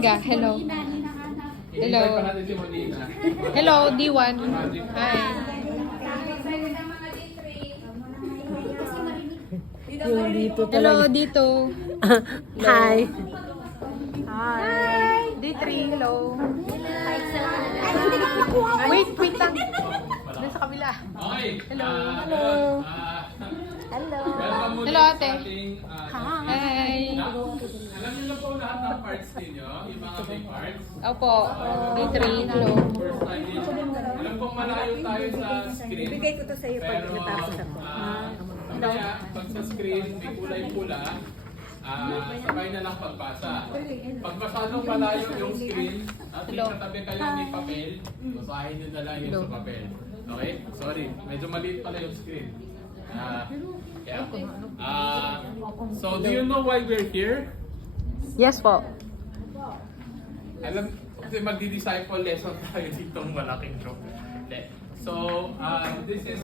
Hello. Hello. Hello, D1. Hi. Hello, dito. Hi. Hi. D3, hello. Wait lang. Doon sa kabila. Hello. Hello. Hello. Hello, ate. Hi. Alam niyo na po lahat ng parts ninyo, yung mga may parts. Opo. D3, hello. First time din. Alam pong malayo tayo sa screen. Bigay ko to sa iyo pag Pero, natapos ako. mamaya, pag sa screen may kulay pula, sabay na lang pagbasa. Pag masyadong malayo yung screen, at may katabi kayo may papel, basahin nyo na lang yung sa papel. Okay? Sorry, medyo maliit pala yung screen. Yeah. So, do you know why we're here? Yes po. Alam, kasi magdi-disciple lesson tayo ditong malaking group. So, this is